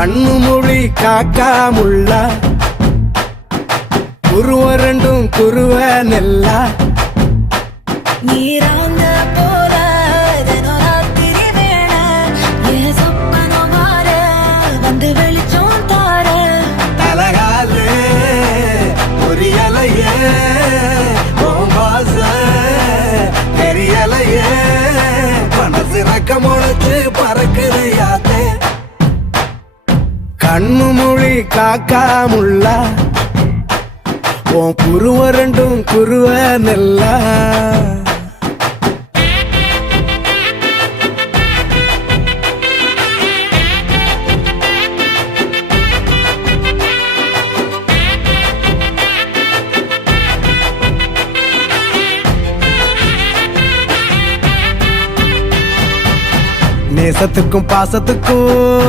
கண்ணு மொழி காக்காமுள்ள குருவரண்டும் குருவ நெல்லா நீராங்க போல தினராத்திரி வேள என் சொப்பனம் மாற வந்து வெளிச்சம் தார தலகாலு பொரியலையே ஓம்பாச தெரியலையே மனசு ரக்க முளைச்சு பறக்குறையாத்தே கண்ணு மொழி காக்காமுள்ள உன் குருவரண்டும் குருவ நெல்லா நேசத்துக்கும் பாசத்துக்கும்